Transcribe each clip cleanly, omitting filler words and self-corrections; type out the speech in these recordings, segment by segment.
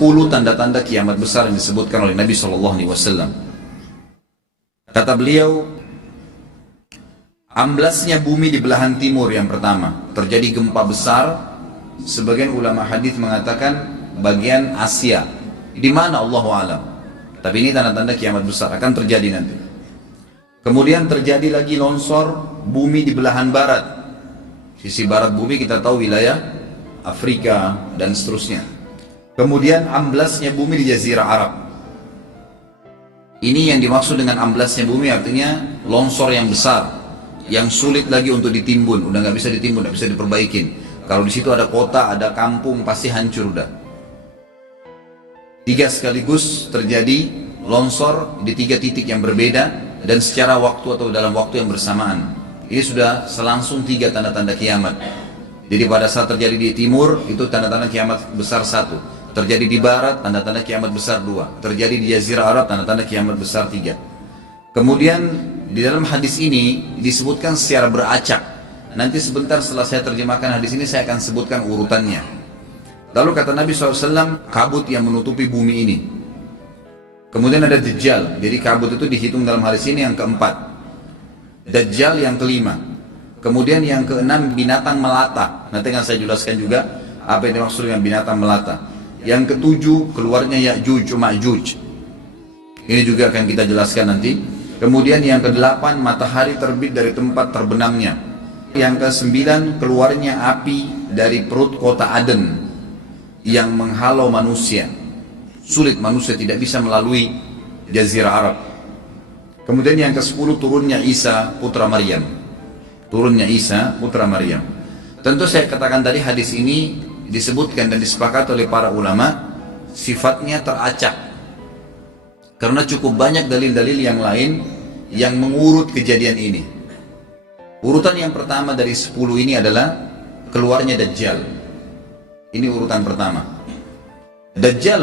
10 tanda-tanda kiamat besar yang disebutkan oleh Nabi SAW. Kata beliau, amblasnya bumi di belahan timur yang pertama, terjadi gempa besar. Sebagian ulama hadis mengatakan bagian Asia, di mana Allahu a'lam. Tapi ini tanda-tanda kiamat besar akan terjadi nanti. Kemudian terjadi lagi longsor bumi di belahan barat. Sisi barat bumi kita tahu wilayah Afrika dan seterusnya. Kemudian amblasnya bumi di Jazirah Arab. Ini yang dimaksud dengan amblasnya bumi, artinya longsor yang besar, yang sulit lagi untuk ditimbun, udah nggak bisa ditimbun, nggak bisa diperbaikin. Kalau di situ ada kota, ada kampung, pasti hancur udah. 3 sekaligus terjadi longsor di 3 titik yang berbeda dan secara waktu atau dalam waktu yang bersamaan. Ini sudah selangsung 3 tanda-tanda kiamat. Jadi pada saat terjadi di timur itu tanda-tanda kiamat besar 1. Terjadi di barat, tanda-tanda kiamat besar 2. Terjadi di Jazirah Arab, tanda-tanda kiamat besar 3. Kemudian di dalam hadis ini disebutkan secara beracak. Nanti sebentar setelah saya terjemahkan hadis ini, saya akan sebutkan urutannya. Lalu kata Nabi SAW, kabut yang menutupi bumi ini. Kemudian ada Dajjal. Jadi kabut itu dihitung dalam hadis ini yang keempat. Dajjal yang kelima. Kemudian yang keenam binatang melata. Nanti akan saya jelaskan juga apa yang dimaksud dengan binatang melata. Yang ketujuh keluarnya Ya'juj Ma'juj. Ini juga akan kita jelaskan nanti. Kemudian yang kedelapan matahari terbit dari tempat terbenamnya. Yang kesembilan keluarnya api dari perut kota Aden yang menghalau manusia. Sulit, manusia tidak bisa melalui Jazirah Arab. Kemudian yang ke-10 turunnya Isa putra Maryam. Turunnya Isa putra Maryam. Tentu saya katakan tadi hadis ini disebutkan dan disepakati oleh para ulama sifatnya teracak. Karena cukup banyak dalil-dalil yang lain yang mengurut kejadian ini. Urutan yang pertama dari 10 ini adalah keluarnya Dajjal. Ini urutan pertama. Dajjal,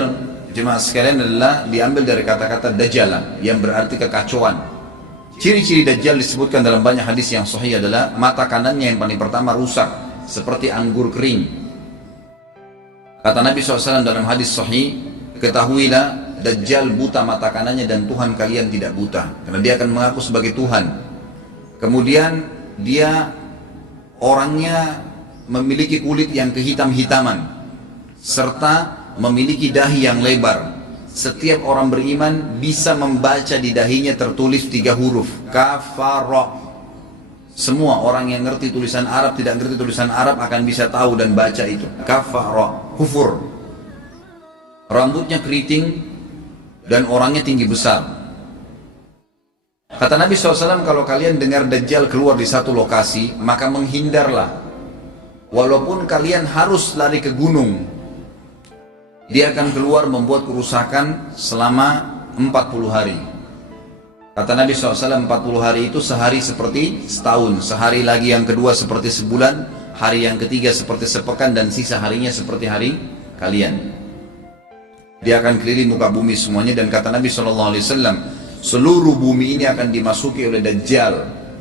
jemaah sekalian, adalah diambil dari kata-kata Dajjala yang berarti kekacauan. Ciri-ciri Dajjal disebutkan dalam banyak hadis yang sahih adalah mata kanannya yang paling pertama rusak seperti anggur kering. Kata Nabi SAW dalam hadis sahih, ketahuilah Dajjal buta mata kanannya dan Tuhan kalian tidak buta, karena dia akan mengaku sebagai Tuhan. Kemudian dia orangnya memiliki kulit yang kehitam-hitaman serta memiliki dahi yang lebar. Setiap orang beriman bisa membaca di dahinya tertulis 3 huruf kafara. Semua orang yang ngerti tulisan Arab, tidak ngerti tulisan Arab akan bisa tahu dan baca itu kafara, kufur. Rambutnya keriting dan orangnya tinggi besar. Kata Nabi SAW, kalau kalian dengar Dajjal keluar di satu lokasi, maka menghindarlah. Walaupun kalian harus lari ke gunung, dia akan keluar membuat kerusakan selama 40 hari. Kata Nabi SAW, 40 hari itu sehari seperti setahun, sehari lagi yang kedua seperti sebulan, hari yang ketiga seperti sepekan, dan sisa harinya seperti hari kalian. Dia akan keliling muka bumi semuanya, dan kata Nabi SAW, seluruh bumi ini akan dimasuki oleh Dajjal.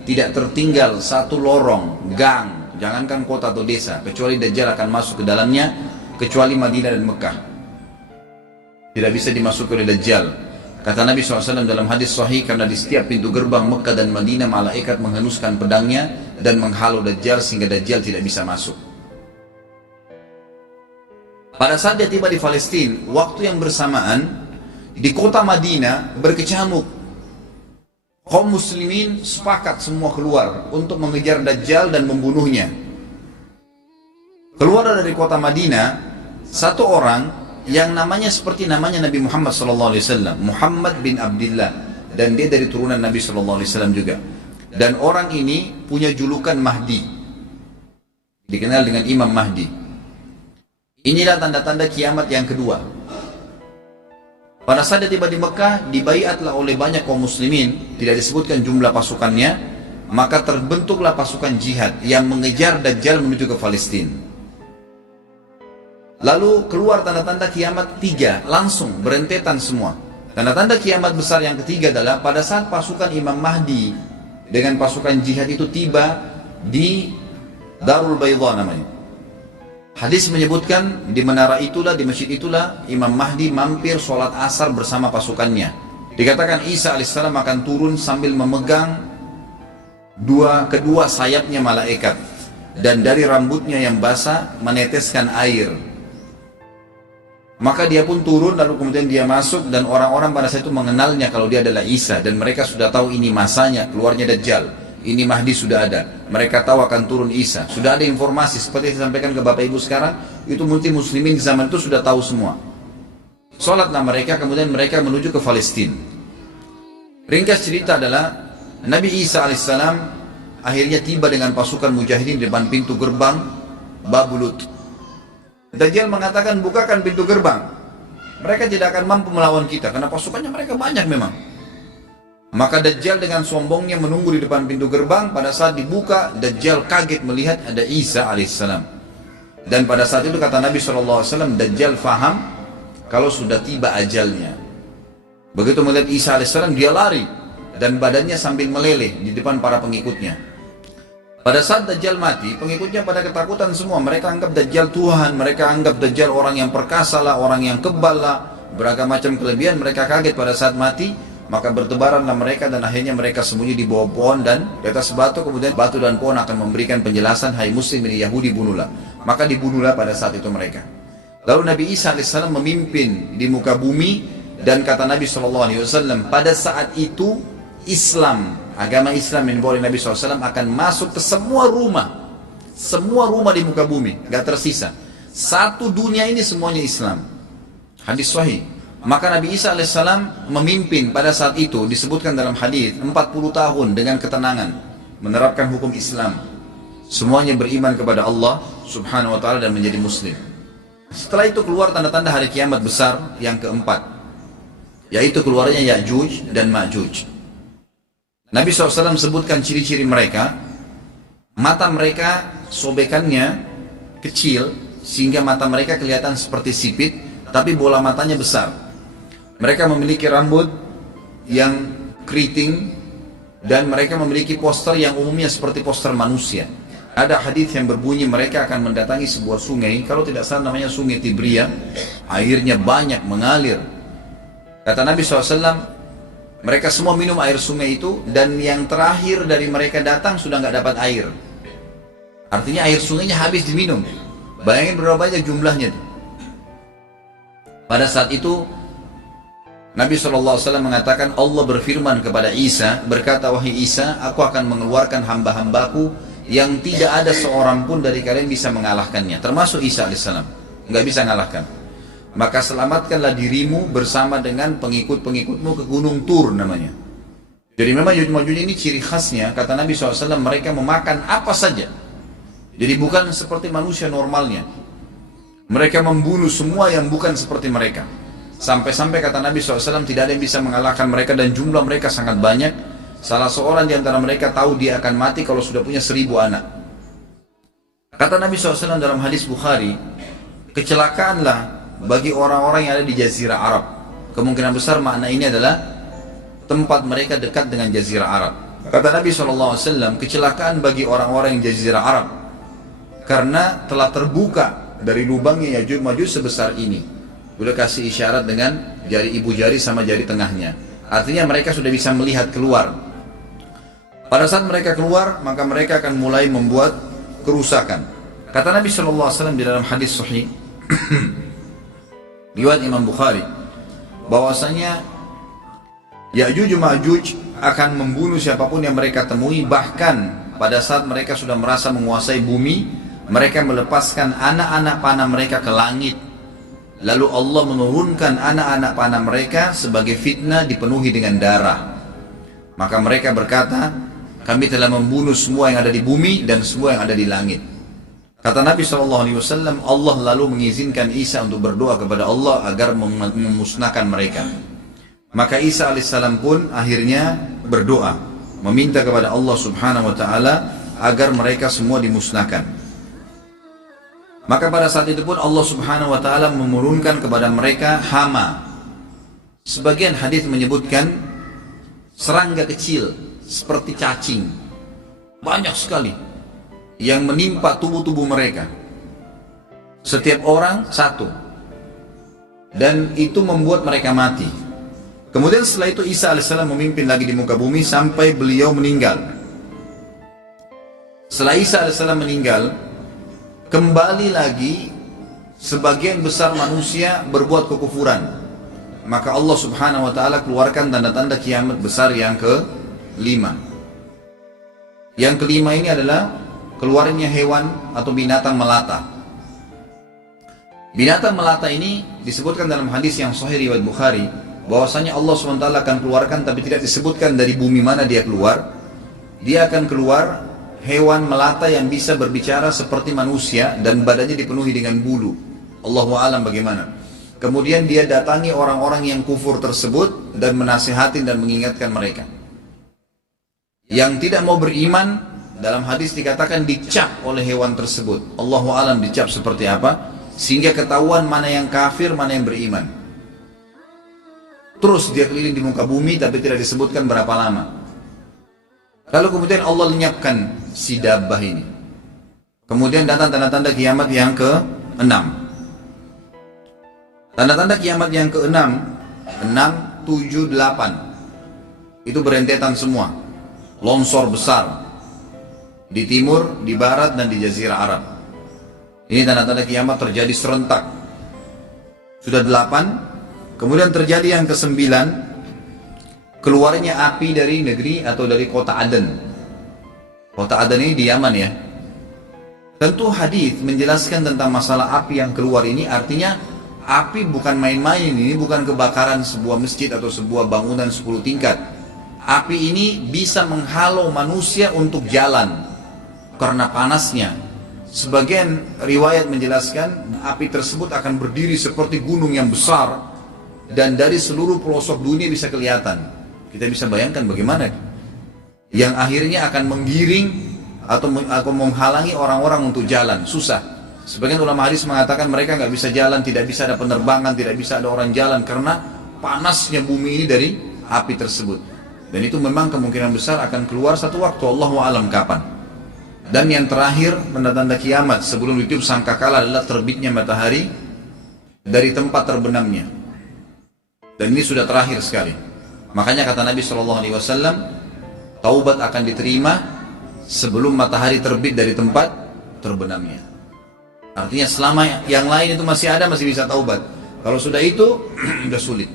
Tidak tertinggal satu lorong, gang, jangankan kota atau desa, kecuali Dajjal akan masuk ke dalamnya, kecuali Madinah dan Mekah. Tidak bisa dimasuki oleh Dajjal. Kata Nabi SAW dalam hadis sahih, karena di setiap pintu gerbang Mekah dan Madinah malaikat menghenuskan pedangnya dan menghalau Dajjal sehingga Dajjal tidak bisa masuk. Pada saat dia tiba di Palestina, waktu yang bersamaan di kota Madinah berkecamuk. Kaum muslimin sepakat semua keluar untuk mengejar Dajjal dan membunuhnya. Keluar dari kota Madinah satu orang yang namanya seperti namanya Nabi Muhammad SAW, Muhammad bin Abdullah, dan dia dari turunan Nabi SAW juga. Dan orang ini punya julukan Mahdi, dikenal dengan Imam Mahdi. Inilah tanda-tanda kiamat yang kedua. Pada saat dia tiba di Mekah, dibaiatlah oleh banyak kaum muslimin, tidak disebutkan jumlah pasukannya, maka terbentuklah pasukan jihad yang mengejar Dajjal menuju ke Palestina. Lalu keluar tanda-tanda kiamat 3, langsung berentetan semua. Tanda-tanda kiamat besar yang ketiga adalah pada saat pasukan Imam Mahdi dengan pasukan jihad itu tiba di Darul Baydha namanya. Hadis menyebutkan di menara itulah, di masjid itulah Imam Mahdi mampir sholat asar bersama pasukannya. Dikatakan Isa alaihissalam akan turun sambil memegang kedua sayapnya malaikat, dan dari rambutnya yang basah meneteskan air. Maka dia pun turun, lalu kemudian dia masuk, dan orang-orang pada saat itu mengenalnya kalau dia adalah Isa, dan mereka sudah tahu ini masanya keluarnya Dajjal, ini Mahdi sudah ada, mereka tahu akan turun Isa, sudah ada informasi seperti yang saya sampaikan ke Bapak Ibu sekarang. Itu muslimin di zaman itu sudah tahu semua. Sholatlah mereka, kemudian mereka menuju ke Palestina. Ringkas cerita adalah Nabi Isa alaihissalam akhirnya tiba dengan pasukan mujahidin di depan pintu gerbang Babulut. Dajjal mengatakan, bukakan pintu gerbang, mereka tidak akan mampu melawan kita karena pasukannya mereka banyak memang. Maka Dajjal dengan sombongnya menunggu di depan pintu gerbang. Pada saat dibuka, Dajjal kaget melihat ada Isa alaihissalam. Dan pada saat itu kata Nabi SAW, Dajjal faham kalau sudah tiba ajalnya. Begitu melihat Isa alaihissalam, dia lari dan badannya sambil meleleh di depan para pengikutnya. Pada saat Dajjal mati, pengikutnya pada ketakutan semua. Mereka anggap Dajjal Tuhan, mereka anggap Dajjal orang yang perkasa lah, orang yang kebal lah, beragam macam kelebihan. Mereka kaget pada saat mati. Maka bertebaranlah mereka dan akhirnya mereka sembunyi di bawah pohon dan di atas batu. Kemudian batu dan pohon akan memberikan penjelasan, hai muslim ini Yahudi, bunuhlah. Maka dibunuhlah pada saat itu mereka. Lalu Nabi Isa AS memimpin di muka bumi. Dan kata Nabi SAW, pada saat itu Islam, agama Islam yang dibawa oleh Nabi SAW akan masuk ke semua rumah. Semua rumah di muka bumi, gak tersisa. Satu dunia ini semuanya Islam. Hadis sahih. Maka Nabi Isa alaihissalam memimpin pada saat itu, disebutkan dalam hadis 40 tahun dengan ketenangan menerapkan hukum Islam. Semuanya beriman kepada Allah subhanahu wa ta'ala dan menjadi muslim. Setelah itu keluar tanda-tanda hari kiamat besar yang keempat, yaitu keluarnya Ya'juj dan Ma'juj. Nabi SAW sebutkan ciri-ciri mereka. Mata mereka sobekannya kecil sehingga mata mereka kelihatan seperti sipit, tapi bola matanya besar. Mereka memiliki rambut yang keriting dan mereka memiliki poster yang umumnya seperti poster manusia. Ada hadis yang berbunyi mereka akan mendatangi sebuah sungai, kalau tidak salah namanya sungai Tibria, airnya banyak mengalir. Kata Nabi SAW, mereka semua minum air sungai itu, dan yang terakhir dari mereka datang sudah nggak dapat air. Artinya air sungainya habis diminum. Bayangin berapa banyak jumlahnya tuh. Pada saat itu Nabi SAW mengatakan, Allah berfirman kepada Isa, berkata, wahai Isa, aku akan mengeluarkan hamba-hambaku yang tidak ada seorang pun dari kalian bisa mengalahkannya, termasuk Isa AS, nggak bisa mengalahkan. Maka selamatkanlah dirimu bersama dengan pengikut-pengikutmu ke Gunung Tur namanya. Jadi memang Ya'juj ini ciri khasnya, kata Nabi SAW, mereka memakan apa saja. Jadi bukan seperti manusia normalnya. Mereka membunuh semua yang bukan seperti mereka. Sampai-sampai kata Nabi SAW, tidak ada yang bisa mengalahkan mereka dan jumlah mereka sangat banyak. Salah seorang di antara mereka tahu dia akan mati kalau sudah punya 1000 anak. Kata Nabi SAW dalam hadis Bukhari, kecelakaanlah bagi orang-orang yang ada di Jazirah Arab. Kemungkinan besar makna ini adalah tempat mereka dekat dengan Jazirah Arab. Kata Nabi SAW, kecelakaan bagi orang-orang yang Jazirah Arab karena telah terbuka dari lubangnya Ya'juj Ma'juj sebesar ini. Udah kasih isyarat dengan jari ibu jari sama jari tengahnya. Artinya mereka sudah bisa melihat keluar. Pada saat mereka keluar, maka mereka akan mulai membuat kerusakan. Kata Nabi SAW di dalam hadis sahih riwayat Imam Bukhari, bahwasanya Ya'juj Ma'juj akan membunuh siapapun yang mereka temui. Bahkan pada saat mereka sudah merasa menguasai bumi, mereka melepaskan anak-anak panah mereka ke langit. Lalu Allah menurunkan anak-anak panah mereka sebagai fitnah dipenuhi dengan darah. Maka mereka berkata, kami telah membunuh semua yang ada di bumi dan semua yang ada di langit. Kata Nabi SAW, Allah lalu mengizinkan Isa untuk berdoa kepada Allah agar memusnahkan mereka. Maka Isa alaihissalam pun akhirnya berdoa, meminta kepada Allah subhanahu wa ta'ala agar mereka semua dimusnahkan. Maka pada saat itu pun Allah subhanahu wa ta'ala menurunkan kepada mereka hama. Sebagian hadis menyebutkan serangga kecil seperti cacing, banyak sekali yang menimpa tubuh-tubuh mereka. Setiap orang satu. Dan itu membuat mereka mati. Kemudian setelah itu Isa alaihissalam memimpin lagi di muka bumi sampai beliau meninggal. Setelah Isa alaihissalam meninggal, kembali lagi sebagian besar manusia berbuat kekufuran. Maka Allah subhanahu wa ta'ala keluarkan tanda-tanda kiamat besar yang kelima. Yang kelima ini adalah keluarnya hewan atau binatang melata. Binatang melata ini disebutkan dalam hadis yang sahih riwayat Bukhari, bahwasanya Allah SWT akan keluarkan, tapi tidak disebutkan dari bumi mana dia keluar. Dia akan keluar hewan melata yang bisa berbicara seperti manusia dan badannya dipenuhi dengan bulu. Allahu a'lam bagaimana. Kemudian dia datangi orang-orang yang kufur tersebut dan menasihati dan mengingatkan mereka. Yang tidak mau beriman, dalam hadis dikatakan dicap oleh hewan tersebut. Allahu a'lam dicap seperti apa, sehingga ketahuan mana yang kafir, mana yang beriman. Terus dia keliling di muka bumi tapi tidak disebutkan berapa lama. Lalu kemudian Allah lenyapkan si dabbah ini. Kemudian datang tanda-tanda kiamat yang ke-6. Tanda-tanda kiamat yang ke-6, 6, 7, 8. Itu berentetan semua. Longsor besar di timur, di barat, dan di jazirah Arab. Ini tanda-tanda kiamat terjadi serentak. Sudah 8. Kemudian terjadi yang ke-9, keluarnya api dari negeri atau dari kota Aden. Kota Aden ini di Yaman ya. Tentu hadis menjelaskan tentang masalah api yang keluar ini, artinya api bukan main-main, ini bukan kebakaran sebuah masjid atau sebuah bangunan 10 tingkat. Api ini bisa menghalau manusia untuk jalan karena panasnya. Sebagian riwayat menjelaskan api tersebut akan berdiri seperti gunung yang besar dan dari seluruh pelosok dunia bisa kelihatan. Kita bisa bayangkan bagaimana, yang akhirnya akan menggiring atau menghalangi orang-orang untuk jalan, susah. Sebagian ulama hadis mengatakan mereka nggak bisa jalan, tidak bisa ada penerbangan, tidak bisa ada orang jalan karena panasnya bumi ini dari api tersebut. Dan itu memang kemungkinan besar akan keluar satu waktu, Allahu a'lam kapan. Dan yang terakhir, tanda-tanda kiamat sebelum ditiup sangkakala adalah terbitnya matahari dari tempat terbenamnya. Dan ini sudah terakhir sekali. Makanya kata Nabi SAW, taubat akan diterima sebelum matahari terbit dari tempat terbenamnya. Artinya selama yang lain itu masih ada, masih bisa taubat. Kalau sudah itu, sudah sulit.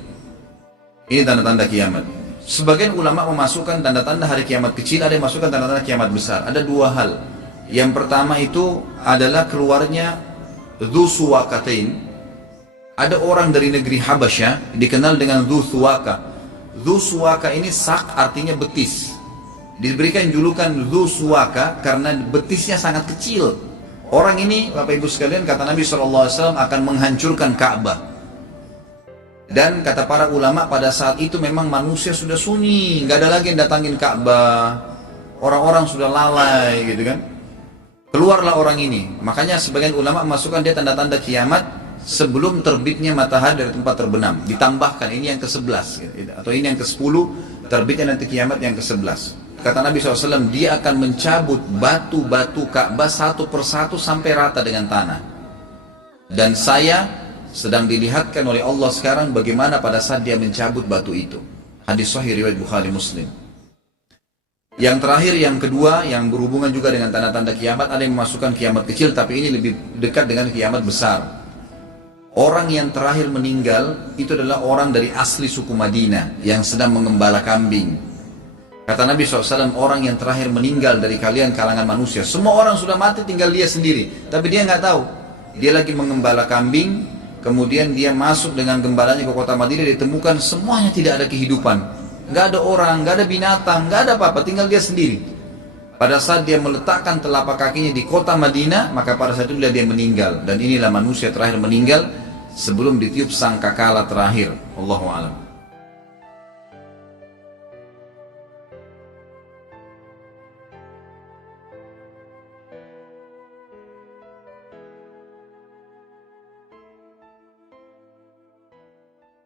Ini tanda-tanda kiamat. Sebagian ulama memasukkan tanda-tanda hari kiamat kecil, ada yang masukkan tanda-tanda kiamat besar. Ada dua hal. Yang pertama itu adalah keluarnya Dzu Suwakatain. Ada orang dari negeri Habasyah dikenal dengan Dzu Suwaka. Dzu Suwaka ini sak artinya betis. Diberikan julukan Dzu Suwaka karena betisnya sangat kecil. Orang ini, Bapak Ibu sekalian, kata Nabi SAW akan menghancurkan Ka'bah. Dan kata para ulama pada saat itu memang manusia sudah sunyi, nggak ada lagi yang datangin Ka'bah. Orang-orang sudah lalai gitu kan. Keluarlah orang ini. Makanya sebagian ulama memasukkan dia tanda-tanda kiamat sebelum terbitnya matahari dari tempat terbenam. Ditambahkan ini yang ke-11 gitu. Atau ini yang ke-10, terbitnya nanti kiamat yang ke-11. Kata Nabi SAW, dia akan mencabut batu-batu Ka'bah satu persatu sampai rata dengan tanah. Dan saya sedang dilihatkan oleh Allah sekarang bagaimana pada saat dia mencabut batu itu. Hadis sahih riwayat Bukhari Muslim. Yang terakhir, yang kedua, yang berhubungan juga dengan tanda-tanda kiamat, ada yang memasukkan kiamat kecil, tapi ini lebih dekat dengan kiamat besar. Orang yang terakhir meninggal itu adalah orang dari asli suku Madinah yang sedang mengembala kambing. Kata Nabi SAW, orang yang terakhir meninggal dari kalian kalangan manusia. Semua orang sudah mati, tinggal dia sendiri. Tapi dia nggak tahu. Dia lagi mengembala kambing, kemudian dia masuk dengan gembalanya ke kota Madinah, ditemukan semuanya tidak ada kehidupan. Nggak ada orang, nggak ada binatang, nggak ada apa-apa, tinggal dia sendiri. Pada saat dia meletakkan telapak kakinya di kota Madinah, maka pada saat itu dia meninggal. Dan inilah manusia terakhir meninggal sebelum ditiup sangkakala terakhir. Allahu a'lam.